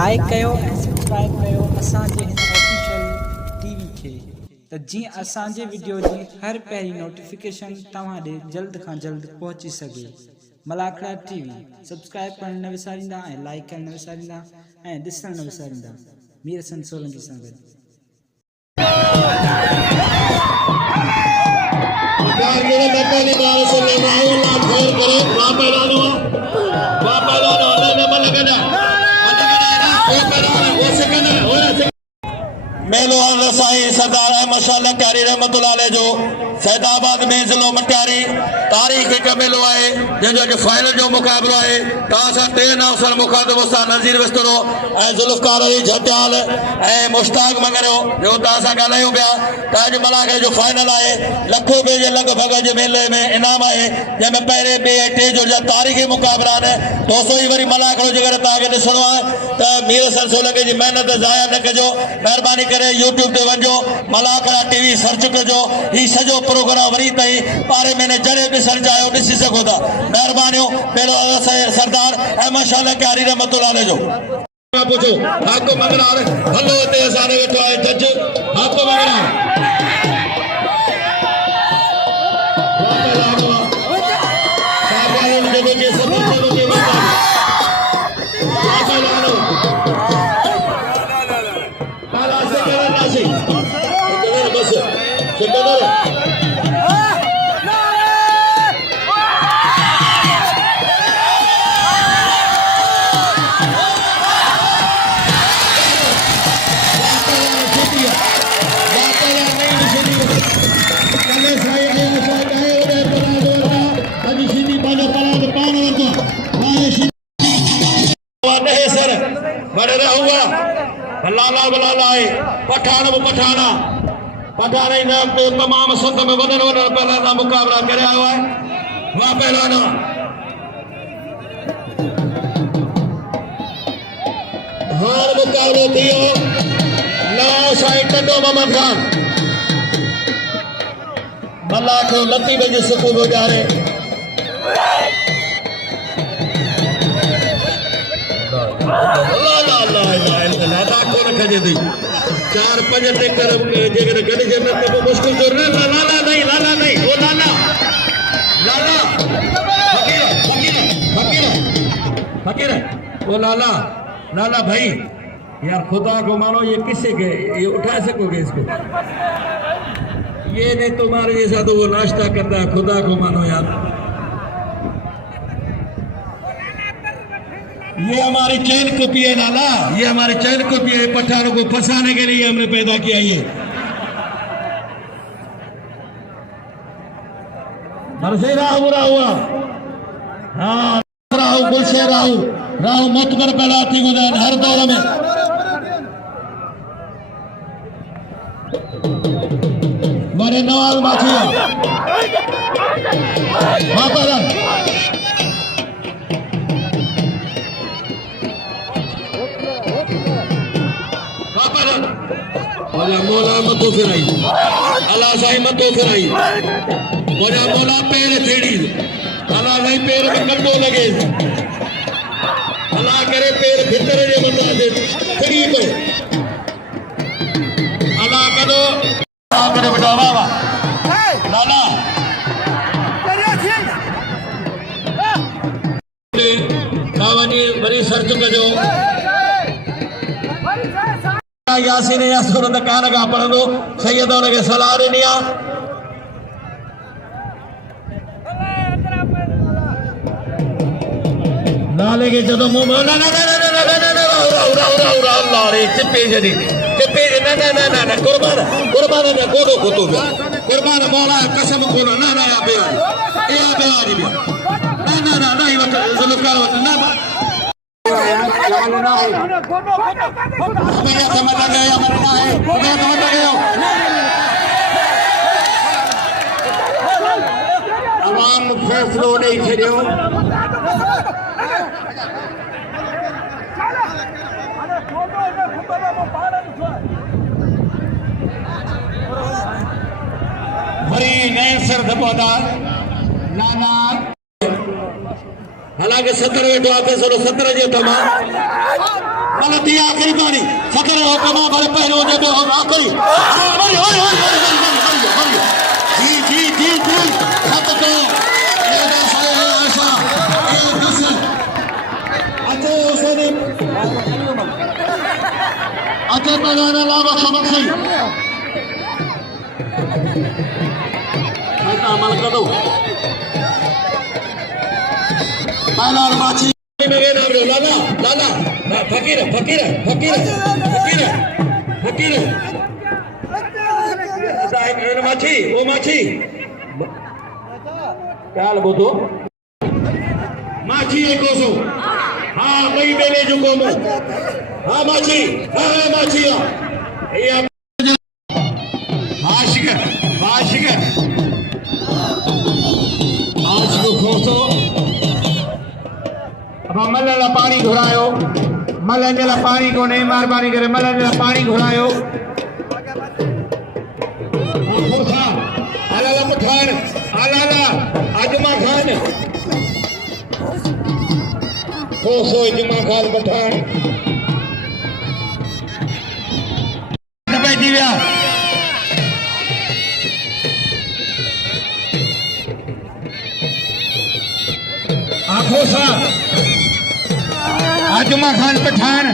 Like कयो ऐं subscribe कयो असांजे हिन ऑफिशियल टीवी खे त जीअं असांजे वीडियो जी हर पहिरीं नोटिफिकेशन तव्हां ॾे जल्द खां जल्द पहुची सघे। मलाखड़ा टीवी सब्सक्राइब करण न विसारींदा ऐं लाइक करण न विसारींदा ऐं ॾिसण न विसारींदा। मीर हसन सोलंकी सां गॾु। मेलो रसाई सरदार अहमद शाह लट्यारी रहमतुल्लाह अलैह जो सैदाबाद में ज़िलो मटियारी तारीख़ हिक मेलो आहे जंहिंजो अॼु फाइनल जो मुक़ाबिलो आहे। तव्हां सां टे नाउसर मुखातिब उस्ताद नज़ीर विस्तरो ऐं ज़ुल्फ़कार अली झटियाल ऐं मुश्ताक मंगरियो जो तव्हां सां ॻाल्हायूं पिया त अॼु मलाखड़े जो फाइनल आहे। लखों रुपए जे लॻभॻि अॼु मेले में इनाम आहे जंहिंमें पहिरें ॿिए ऐं टे जो तारीख़ी मुक़ाबिला आहिनि। दोस्तो ई वरी मलाखड़ो जेकर तव्हांखे ॾिसणो आहे त मीर हसन सोलंकी जी महिनत ज़ाया न कजो। महिरबानी करे यूट्यूब ते वञो, मलाखड़ा टीवी सर्च कजो। ही सॼो प्रोग्राम वरी ताईं ॿारहें महीने जॾहिं ॾिसणु चाहियो ॾिसी सघो था। महिरबानियूं। पहिरियों सरदार अहमद शाह लट्यारी रहमतुल्लाह अलैह जो पूछो हाको मंगरार हलो हिते असांजे वेठो आहे जज हाको मंगरार लाला बलाला है पठान वो पठाना पठान तमाम संत में वदन वदन पहला मुकाबला करे आयो है। वहां पहलवान हार मुकाबलो थियो नौ साईं टंडो मोहम्मद खान मलाख लती बजे सुकून गुजारे चार पंज ते कर जेकर गड जे में तो मुश्किल तो लाला नहीं वो लाला फकीर फकीर फकीर वो लाला भाई यार खुदा को मानो ये किससे के ये उठा सकोगे इसको? ये नहीं तुम्हारे जैसा तो वो नाश्ता करता है। खुदा को मानो यार। ये हमारी चैन कुपी है लाला, ये हमारी चैन कुपी है। पठानों को फंसाने के लिए हमने पैदा किया ये। बरसे राहु हाँ राहु गुलशे राहु मोतबर पैदा थी गुजर हर दौर में। मारे नवाब माछिया माताराम मोला मतो फिराई अल्लाह साईं मतो फिराई मोला मोला पैर थेड़ी अल्लाह साईं पैर में कंडो लगे अल्लाह करे पैर भीतर जे बंदा दे थेड़ी पे अल्लाह करे बेटा बाबा लाला कावनी बड़ी सर्च कजो यासीन या सूरत कान का पढ़ो सैयद उनके सलाह ॾिनी आहे। नाले के जदों मुंह में ना चिप्पे जदी चिप्पे ना कुर्बान ने कोदो कुतो कुर्बान मौला कसम खोलो ना या बेयान ये बेयान ना ये वक्त ज़ुल्फ़कार वक्त ना आवाम फैसलो नहीं छो वरी नए सिर दबोदार नाना हालांकि 70 वेठो आहे फैसलो 70 जे हुकम मतलब थी आखिरी पानी 70 हुकम भले पहिरियों जे ॿियो आखिरी जी जी जी जी सत को अचे पैदान लावा सबक सही अमल कर दो पैदान माची में लाला लाला फकीर फकीर फकीर फकीर फकीर माची वो माची क्या हाल बोतो माची एक कोसो हाँ वही मेरे जो कोमो हाँ माची हाँ माची ये आशिक आशिक आशिक खोसो अब मल्ला पानी घुरायो मल्ला पानी को नहीं मेहरबानी करे मल्ला पानी घुरायो खोसा अलाला पठान अलाला अजमा खान खोसो अजमा खान पठान जी व्या आंखों सा आजमा खान पठान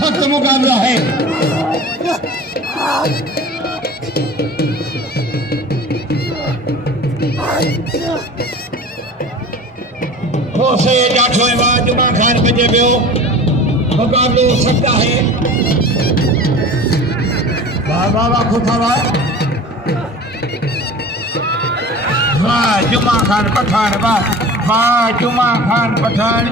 सख्त मुकाबला है खोसे जाठो आजमा खान पंजे पियो मुकाबलो सकता है वाह वाह वाह खुदा वाह वाह जुमा खान पठान वाह वाह जुमा खान पठान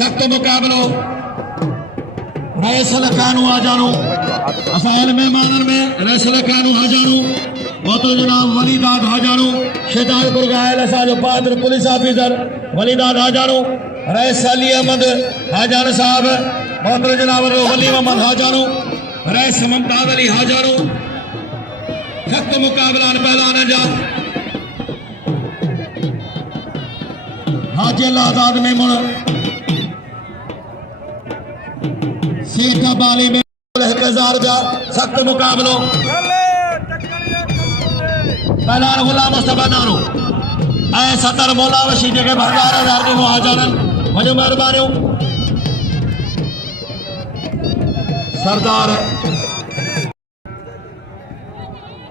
सख्त मुकाबलो रैसल कानू आ जानू असाइल मेहमानन में रैसल कानू आ जानू मोतो जनाब वलीदाद आ जानू शेतानपुर गायल असाजो पात्र पुलिस ऑफिसर वलीदाद आ जानू रईस अली अहमद हाजान साहब मोहम्मद जनाब वली मोहम्मद हाजानू रईस मुमताज अली हाजानू सख्त मुकाबला पहलवान जा हाजी आजाद मेमन सेठ बाली में 1000 जा सख्त मुकाबलो पहलवान गुलाम मुस्तफा नारो ऐ 70 मौला वशी जगह 10000 के हाजानन वजो मेहरबानियों सरदार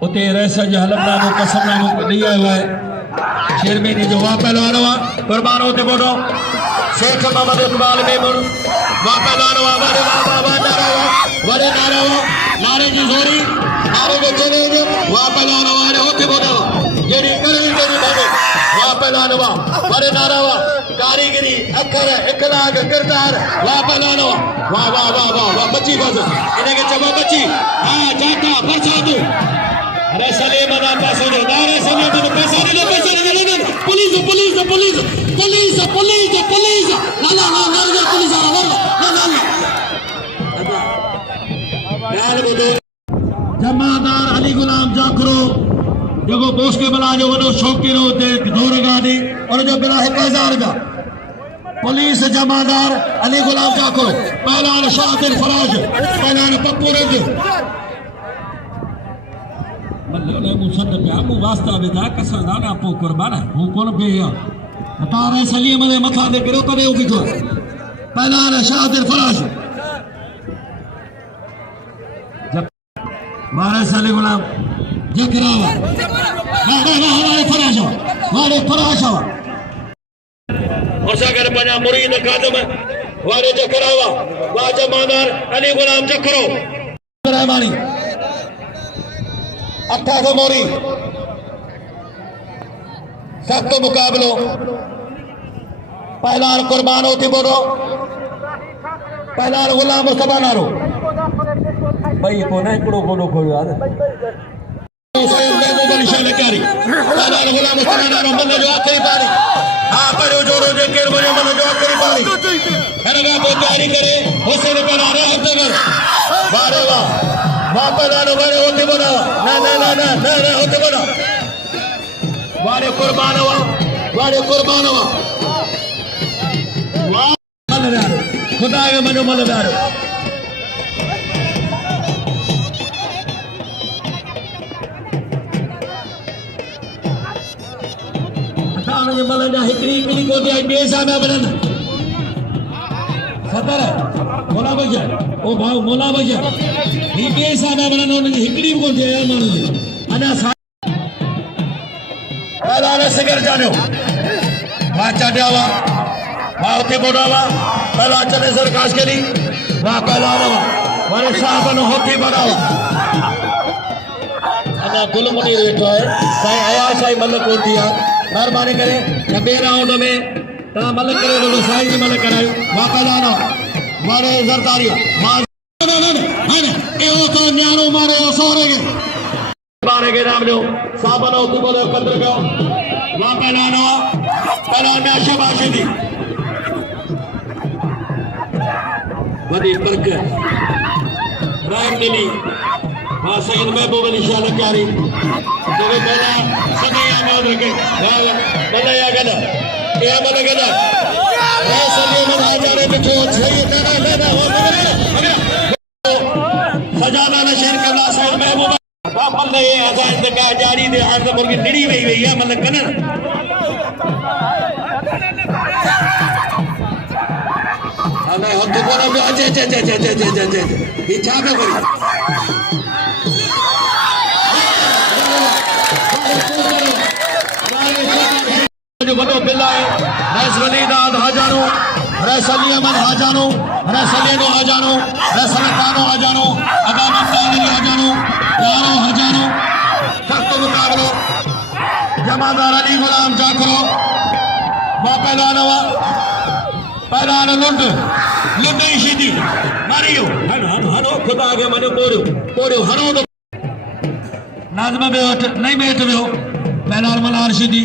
उते रैस जो हलफनामो कसमनामो ॾेई आयो आहे शेरमेनी जो वाह पहलवान हुआ कुर्बान होते बोलो शेख मोहम्मद इकबाल मेमन वाह पहलवान हुआ वड़े नारा हुआ नारे की जोरी नारे के चले वाह पहलवान हुआ होते बोलो जेडी करे जेडी भागे वाह पहलवान हुआ वड़े नारा हुआ कारीगरी अखर इखलाक किरदार वाह पहलवान हुआ वाह वाह वाह वाह वाह बच्ची बस इन्हें के चबो बच्ची हां जाता बरसात अरे सलीम अदा पैसे दे दारे सलीम तो पैसे दे police police police police police police ला ला ला ला पुलिस आ ला ला यार बोलो जमादार अली गुलाम जाकरो जो बोस के बला जो वडो शौकीन होते दौरगा दी और जो बिना 1000 जा पुलिस जमादार अली गुलाम जाकरो पहलवान शातिर फराज पहलवान पप्पू रज मल्ले मुसद्दक क्या मु वास्ता बेदा कसदा ना पो कुर्बान हूं कोन बेया तारे सलीम दे मथा दे गिरो करे उगी तो पहलवान शातिर फराज मारे सली गुलाम जकरावा हमारे फराशा और सागर पना मुरीद कादम वारे जकरावा वा जमादार अली गुलाम जकरो रहमानी 1800 मोरी सख्त मुकाबलो पहलवान कुर्बान होती बोलो पहलवान गुलाम मुस्तफा नारो भाई को नहीं पड़ो बोलो खोलो यार निशानकारी पहलवान गुलाम मुस्तफा नारो बंदे जो आखिरी पारी हां पर जोरो जे केर बने बंदे जो आखिरी पारी हरगा को तैयारी करे हुसैन पहलवान हफ्तेगर वाह वाह पहलवान वाले होते बोला ना ना ना ना न होते बड़ा वारे कुर्बान हुआ वाह खुदा के मनो मलदार मुझे मलदा हिकड़ी हिकड़ी को दिया बेसा में बनन सतर मोला भैया ओ भाव मोला भैया ही बेसा में बनन उन हिकड़ी को दिया मान ले अना पहला ने सिगर जानो वाह चाड्यावा वाह उते बोडावा पहला चले सरकाश के लिए वाह पहला रवा वाले साहब ने होती बनावा अना गुलमुनी रेटो है साई आया साई मलक को दिया मेहरबानी करे बे राउंड में ता मलक करे बोलो साई जी मलक कराई वाह पहला ना मारे जरदारियो मां ने ए ओ तो न्यानो मारे ओ सोरे के बारे के नाम लो साहब ने तू बोले कंदर गयो वाह पहला ना पहला में शाबाश दी वदी बरकत राम मिली हाँ सैयद महबूब अली शाह लकारी जो पहला सदी आबाद रखे बना या गदा क्या बना गदा मैं सदी में आ जा रहे बिठो सही तेरा लेना हो सजाना नशेर कबला सैयद महबूब मतलब ये ऐसा इंतकाह जारी दे हर दफर की निड़ी वही वही है मतलब कनर मैं हम तो बोला भी अच्छे ये चाबे करी जो बड़ो बिल्ला है रैस वलीदाद हाजानो रैस अली अहमद हाजानो रैस अलीनो हाजानो रैस अलकानो हाजानो अगाम अब्दाली हाजानो यारो हाजानो सख्त मुकाबलो जमादार अली गुलाम जाकरो वा पहला लुंड शीदी मारियो हनो खुदा के मने कोड़ो हनो तो नाजमा नहीं बैठ वियो पहला मलार शीदी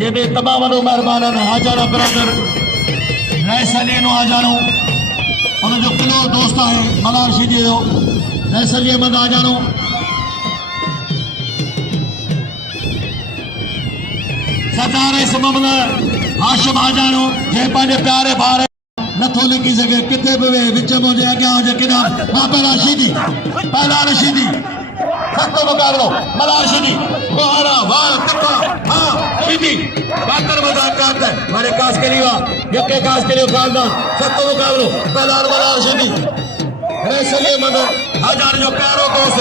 जे बे तमाम वॾो महिरबान हाजाना ब्रदर रैस अली नो हाजानो उन जो किलो दोस्त है मलार शीदी जो रैस अली अहमद हाजानो सरदार सममन हाशिम हाजानो जे पंहिंजे प्यारे भार नथो लिखी सके किथे बि वे विच में हुजे अॻियां हुजे किथां मां पहला रशीदी सख्त मुकाबलो मलार शीदी कोहारा वार तिखा हाँ शीदी बाकर मजाक करता है मारे कास के लिए यके कास के लिए खानदान सख्त मुकाबलो पहला मलार शीदी रैस अली अहमद हाजान जो प्यारो दोस्त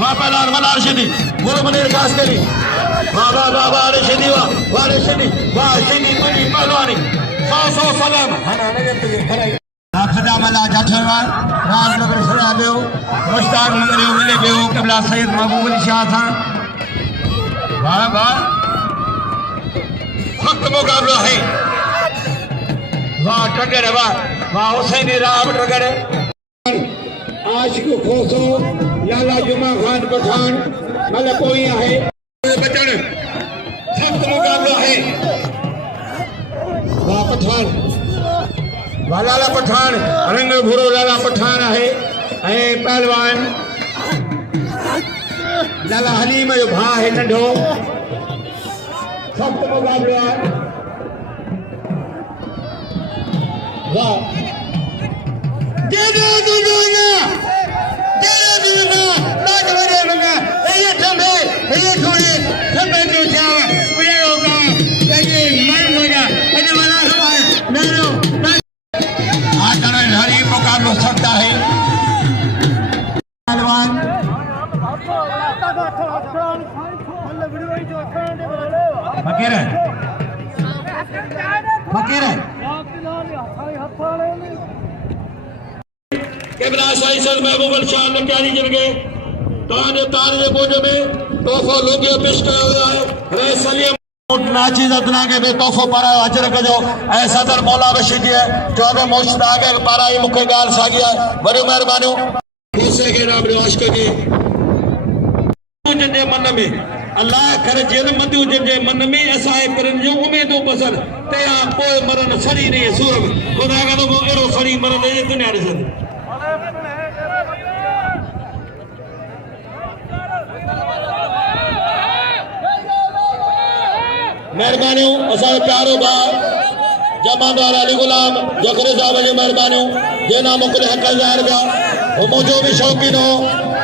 वाह पहला मलार शीदी गुरु मनीर कास के लिए वाह वाह वाह वाह शीदी वाह शीदी तुझी पहलवानी सौ सलाम खदा मला जाठरवार राजनगर सजा बियो मुश्ताक नगर मिले बियो कबला सैयद महबूब अली शाह था वाह वाह सख्त मुकाबला है वाह टगर वाह हुसैनी राम टगर आशिक खोसो लाला जुमा खान पठान मतलब कोई है बचन सख्त मुकाबला है वाह पठान लाला पठान रंग भूरो लाला पठान है पहलवान लाला हलीम जो भा है नंढो सख्त मुकाबलो है वाह मुकाबलो सकता है पहलवान फकीर केबला साईं सद महबूब अली शाह लकारी जन गए ताने तारे बोझ में तोहफो लोगे पेश कयो है रैस अली नाचीज अदना के बे तोहफो पारा अजर कजो ऐ सदर मौला बशीर जी जो अबे मुश्ताक के पारा ही मुखे गाल सागी है बड़ी मेहरबानी खुसे के नाम रे आशिक के जे मन में अल्लाह करे जेल मदियो जे मन में असाए परन जो उम्मीदो पसंद ते आ पोए मरन सड़ी नहीं सूरब खुदा का तो एरो सड़ी मरन ये दुनिया रे मेहरबानियूं असांजो प्यारो भाउ जमादार अली गुलाम जखरे साहब जी मेहरबानियूं जेना मूंखे हक़ ज़ाहिर कया वो मुंहिंजो बि शौक़ीन हो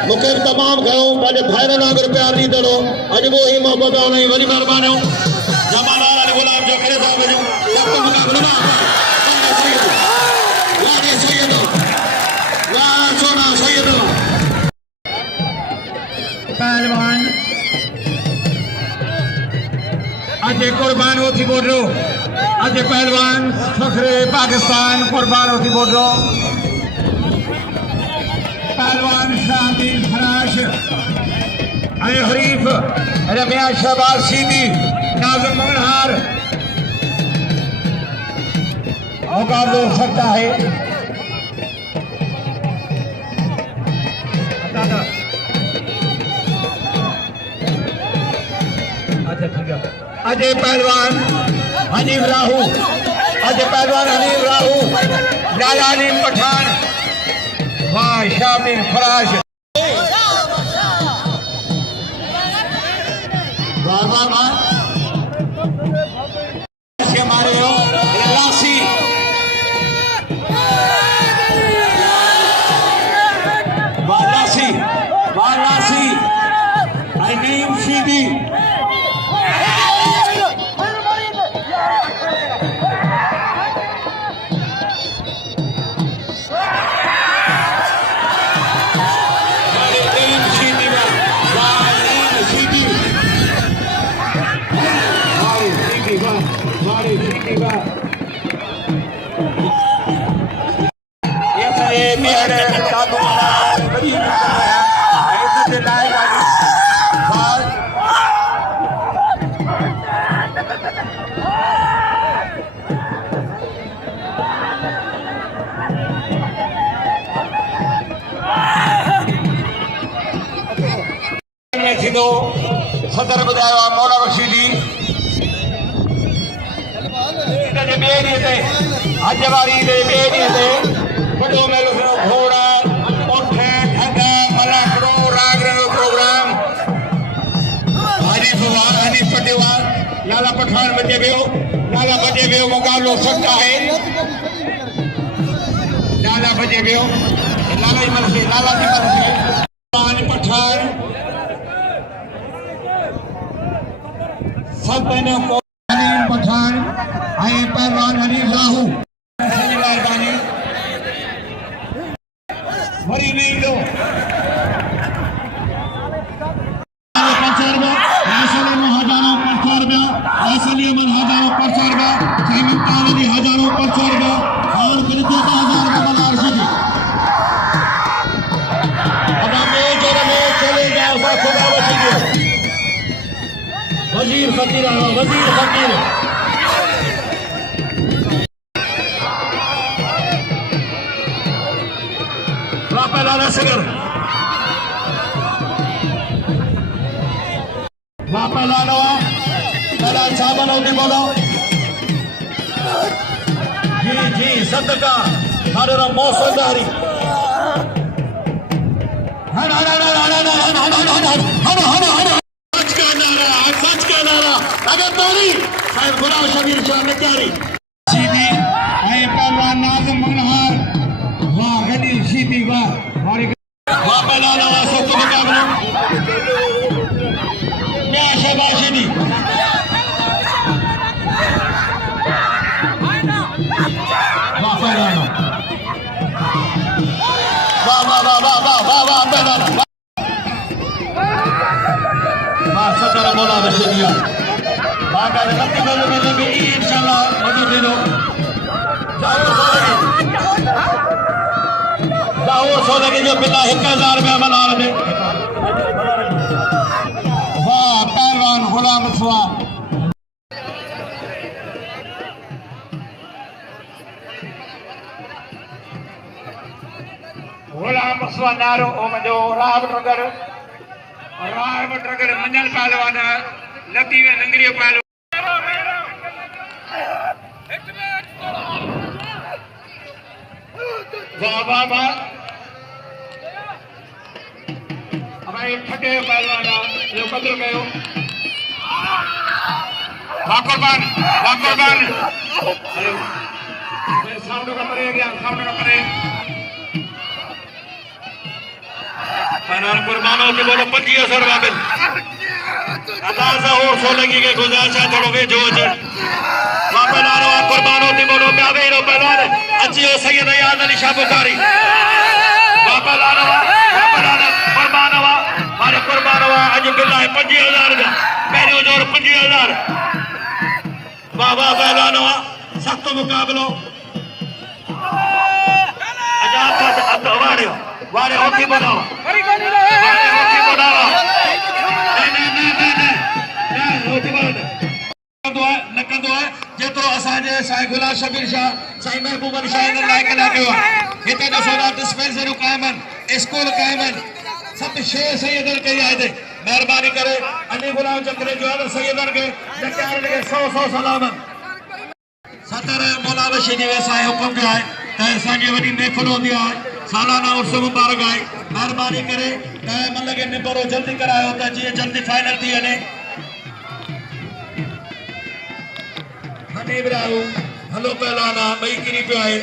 मूंखे बि तमामु घणो पंहिंजे भाइरनि वांगुरु प्यारु ॾींदड़ हो अॼु बि ही मोहबत आहे उनजी वॾी मेहरबानियूं जमादार अली गुलाम जखरे साहब जूं सख़्तु मुक़ाबिलो पहलवान अजय कुर्बान होती बोल रहे हो अजय पहलवान फखरे पाकिस्तान कुर्बान होती बोल रहे हो पहलवान शाहदीन फराश अय हरीफ रम्या शहबाज सीधी नाज़िम मंगलहार मुकाबला हो सकता है अजय पहलवान हनीफ राहू अजय पहलवान हनीफ राहू लाला अलीम पठान वाह शाबिन फराश हमारे हो लासी वालासी वालासी अलीम सीधी सदर ॿुधायो आहे मौला बख़्शी जे ॿिए ॾींहं ते हज वारी जे ॿिए ॾींहं ते वॾो मेलो थियो घोड़ा उठ ठग मलाकड़ो राग रंगो प्रोग्राम हनीफ पटेवार लाला पठान बचे वियो मुक़ाबिलो सख़्तु आहे लाला बचे वियो लाला जी मरसी पठान सब बहनों को अलीम पठान आए पहलवान हनीफ राहू मेहरबानी वरी नहीं दो हज़ारों और फिर 2000 का मनार सके अब में चले जाओ खुदा बची वजीर फकीर लाला सगर लाला चावल होती बोलो जी सदका हर मौसमदारी सच का नारा अगर तोरी शायद गुलाम शबीर शाह नचारी सीधी आए पहलवान नाज़िम मंगलहार वाह गली सीधी वाह पहलवान सख्त मुकाबला क्या शहबाज सीधी वाह पहलवान वाह सदर मौला बशीरिया बाका रत्ती में लगे इंशाल्लाह मदद दे दो जाओ सो लगे जो पिता 1000 रुपया बना रहे वाह पहलवान गुलाम सुआ गुलाम सुआ नारो ओ मजो राव नगर मंजल पहलवान लतीफ नंगरी पहलवान वाह वाह वाह अब ये फटे पहलवान जो कदर कयो वाह कुर्बान अरे साउंड का परे गया साउंड का परे कुर्बानों के बोलो 25 राबिल अंदाजा हो सोलंगी के गुजारिश है थोड़ो वे जो वापलारो कुर्बानों की बोलो प्यावेरो पहलवान अच्छी हो सैयद याद अली शाह बुखारी वापलारो कुर्बानवा मारे कुर्बानवा अज बिल्ला 25,000 का पहले जोर 25,000 वाह वाह पहलवानवा सख्त मुकाबलो आजाद वारे होती बनाओ जेतिरो असांजे साईं गुलाम शबीर शाह साईं महबूब अली शाह लाइ कला कयो आहे हिते ॾिसो डिस्पेंसरियूं क़ाइम आहिनि स्कूल क़ाइम आहिनि सभु शइ सैयदनि कई आहे हिते महिरबानी करे अली गुलाम चक्रे जो आहे सैयदनि खे ॾकियारनि खे 100 सलाम सदर मौला बशीर साईं हुकुम कयो आहे त असांजी वॾी महफ़िल हूंदी आहे सालाना उर्स मुबारक आहे महिरबानी करे मन खे निबरो जल्दी करायो त जीअं जल्दी फाइनल थी वञे हलो पहलवान ॿई किरी पियो आहे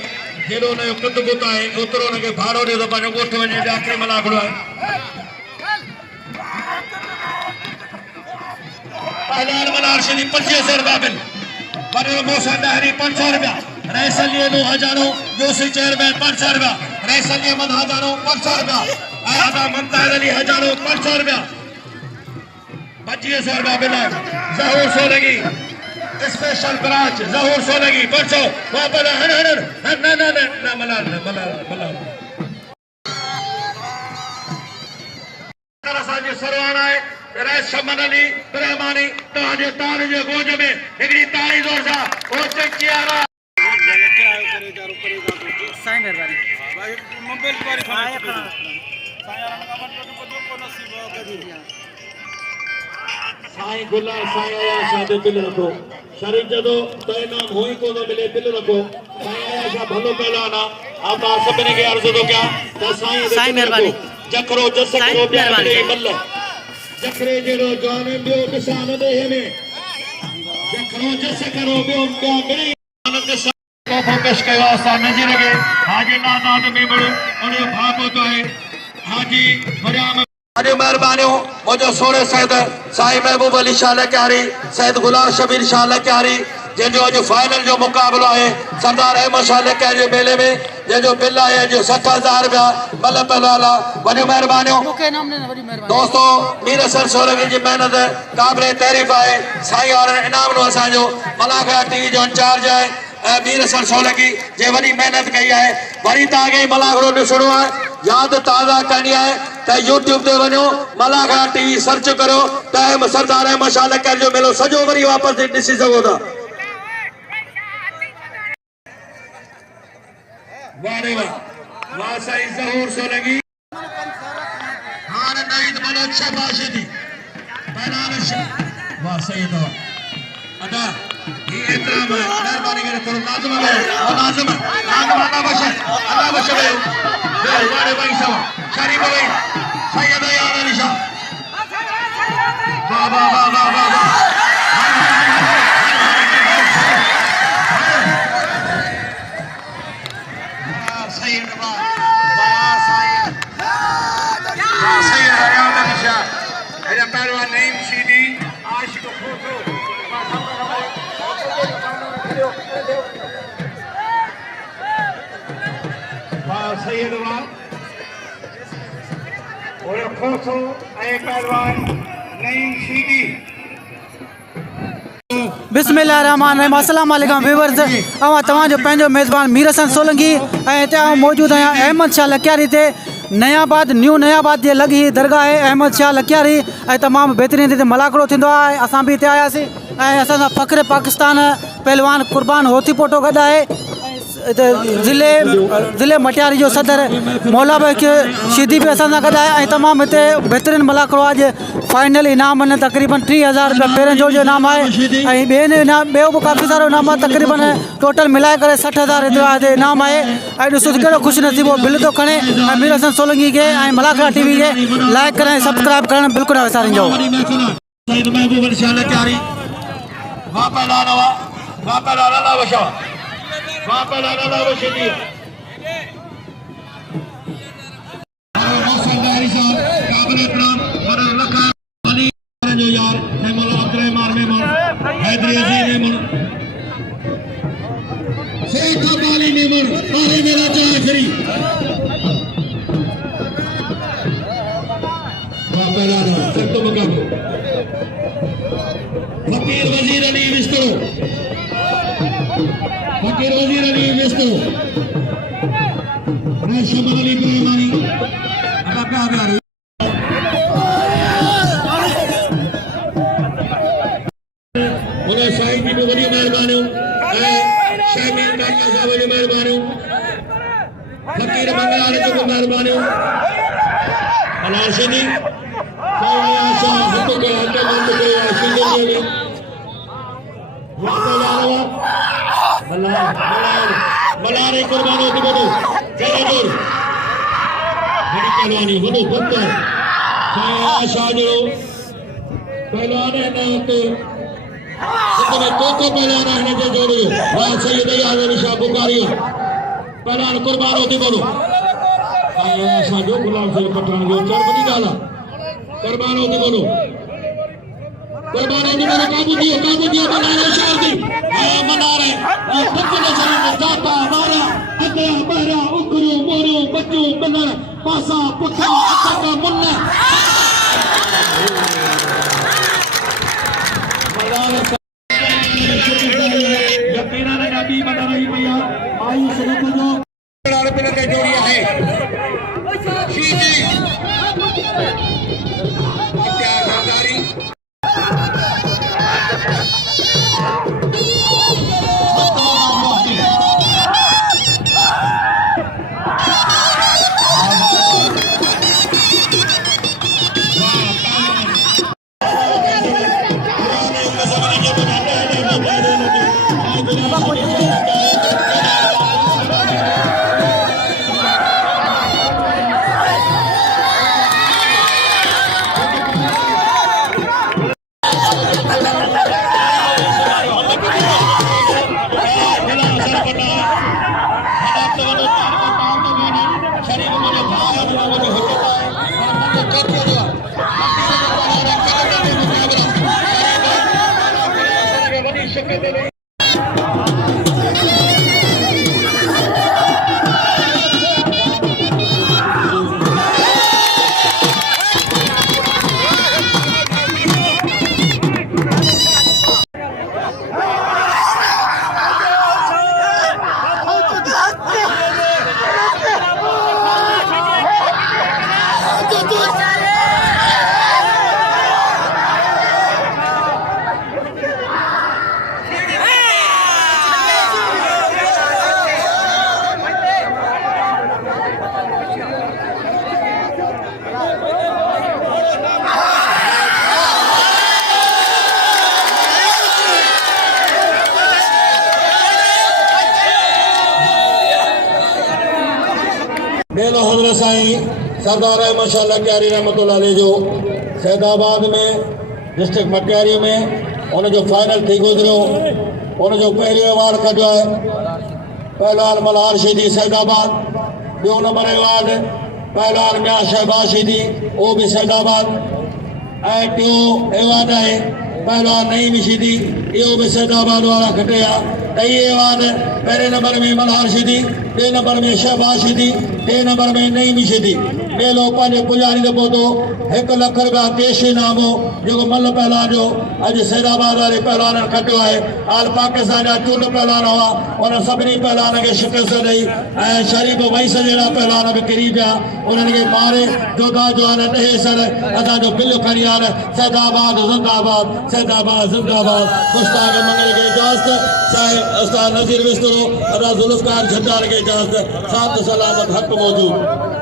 जेॾो हुनजो कुद बुत आहे ओतिरो हुनखे भाड़ो ॾियो त पंहिंजो ॻोठ वञे आख़िरी मलाखड़ो आहे पहलवान मनार शरी 25,000 रुपया बिल वॾो मोसा ॾहरी 500 रुपया रैसलिए नो हजारो योसी चेयरमैन 500 रुपया रैसलिए मद हजारो 500 रुपया आदा मुमताज अली हजारो 500 रुपया 25,000 रुपया बिल ज़हूर सोलंगी स्पेशल ब्रांच ज़हूर सोलंगी 500 वापस हन मलाल असांजे सरवाना आहे रैस शमन अली रहमानी तव्हांजे तार जे गोज में हिकिड़ी ताड़ी ज़ोर सां ओ चकियारा साईं महिरबानी साईं गुला साईं आया शादी बिल रखो शरीफ जदो तय नाम होई को तो मिले बिल रखो साईं आया शाह भलो पहलवान आप सभिनी खे अर्ज़ थो कयां त साईं महिरबानी जकरो जस करो ॿिया मिले मल जकरे जहिड़ो जवान ॿियो ॾिसां न ॾे में जकरो जस करो ॿियो ॿिया मिले तोहफ़ो पेश कयो असां नज़ीर खे हाजी नादाद में मिलो उनजो भाउ पोतो आहे हाजी मरियाम अॼु महिरबानियूं मुंहिंजो सोरे सैद साईं महबूब अली शाह लकियारी सैद गुलाम शबीर शाह लकियारी जंहिंजो अॼु फाइनल जो मुक़ाबिलो आहे सरदार अहमद शाह लकियारी जे मेले में जंहिंजो बिल आहे अॼु 60,000 रुपया मल पहलवान वॾियूं महिरबानियूं दोस्तो मीर सर सोलंगी जी महिनत क़ाबिल तारीफ़ आहे साईं और इनाम ॾिनो असांजो मलाखा टीवी जो इंचार्ज आहे मीर सर सोलंगी जे वॾी महिनत कई आहे वरी तव्हांखे मलाखड़ो ॾिसणो आहे यादि ताज़ा करणी आहे त यूट्यूब ते वञो मलाखा टीवी सर्च करियो त सरदार अहमद शाह लकियारी जो मेलो सॼो वरी वापसि ॾिसी सघो था वारे वाह साईं ज़हूर सोलंगी हान नईद मनोज शाबाशी दी पहलवान वाह सही तो अदा ये एतराम मेहरबानी करे थोड़ा लाजम है लाजम अल्लाह बशर वारे भाई साहब शरीफ भाई सैयद याद अली शाह वाह वाह वाह वाह वाह सैयद वाह सैयद याद अली शाह मेरा पहलवान नईम सीधी आशिक फोटो सैयद वाह और खोसो ए पहलवान नईम सीधी बिस्मिल्लाहिर्रहमानिर्रहीम अस्सलाम वालेकुम व्यूअर्स तव्हांजो पंहिंजो मेज़बान मीर हसन सोलंगी ऐं हिते मौजूदु आहियां अहमद शाह लकियारी ते नयाबाद न्यू नयाबाद जे लॻी ही दरगाह आहे अहमद शाह लकियारी ऐं तमामु बहितरीनु हिते मलाखड़ो थींदो आहे असां बि हिते आयासीं ऐं असां सां फ़ख्र पाकिस्तान पहलवान कुर्बान होती पोटो गॾु आहे ज़िले मटियारी जो सदर मौला शीदी भी असां सां गॾु आहे ऐं तमामु हिते बहितरीनु मलाखड़ो आहे फाइनल इनाम आहिनि तक़रीबन 30,000 रुपया पहिरें जो इनाम आहे ऐं ॿियो बि काफ़ी सारो इनाम आहे तक़रीबन टोटल मिलाए करे 60,000 हिते इनाम आहे ऐं ॾिसो कहिड़ो ख़ुशि नसीबो बिल थो खणे ऐं मीर हसन सोलंगी खे ऐं मलाखड़ा टीवी खे लाइक करणु सब्सक्राइब करणु बिल्कुलु न विसारिजो। वहाँ पहला ला बशा वहाँ पहला ला बशेदी सरदारी साहब काबिल इकराम और लखा अली जो यार मेमन अब्दुलरहमान मेमन हैदरी अजीज मेमन शेख अब्बाली मेमन और मेरा जाफरी वापराना सब तो मुकाबले फकीर वजीर अली विस्तरो मैं शमन अली इब्राहिमानी उन्हें साईं की बड़ी मेहरबानी शामिल काका साहब की मेहरबानी फकीर मंगलारे की मेहरबानी अलाशनी आशा हुक्म के आके मंद के आशीर्वाद दिए मलारे कुर्बानी की बड़ो जरूर बड़ी पहलवानी बड़ो बंदर आशा जो पहलवान है ना तो तुम्हें कोको पहलवान है जो जोड़ो वाह सैयद आज़म शाह बुखारी पहलवान कुर्बान होती बड़ो आशा जो गुलाम से पठान जो चल बनी डाला कुर्बान होती बड़ो काबू दियो मनारे शोर दी मनारे पत्ते शरीर जाता मारा अदरा बहरा उकरू मोरू बच्चू बंदर पासा पुत्रा अक्का मुन्ना यकीनन नबी बना रही भैया आई सुनत जो पिन के जोड़िया है शीजी क्या सरदारी बेलो हजरत साईं सरदार अहमद शाह लखयारी रहमतुल्लाह अलैह जो सैदाबाद में डिस्ट्रिक्ट मटियारी में उनजो फाइनल थी गुजरियो उनजो पहिरियों अवार्ड खटियो है पहलवान मल्हार शीदी सैदाबाद ॿियो नंबर अवार्ड पहलवान मियां शहबाज शीदी वो भी सैदाबाद ऐं टियों अवार्ड है पहलवान नईम शीदी इहो भी सैदाबाद वारा खटिया टई अवार्ड पहले नंबर में मल्हार शीदी ॿिए नंबर में शहबाज शीदी टे नंबर में नईम शीदी मेलो पंहिंजे पुजारी जो पहुतो 1 लख रुपया कैश इनाम हो जेको मल पहलवान जो अॼु सैदाबाद वारे पहलवान खटियो आहे आल पाकिस्तान जा चूंड पहलवान हुआ उन सभिनी पहलवान खे शिकस्त ॾेई ऐं शरीफ़ वईस जहिड़ा पहलवान बि किरी पिया उन्हनि खे मारे जोधा जो आहे ॾहे सर असांजो बिल खणी आन सैदाबाद ज़िंदाबाद मुश्ताक मंगल खे इजाज़त साहिब उस्ताद नज़ीर विस्तरो अदा ज़ुल्फ़कार झंडार खे इजाज़त साथ सलामत हक़ मौजूद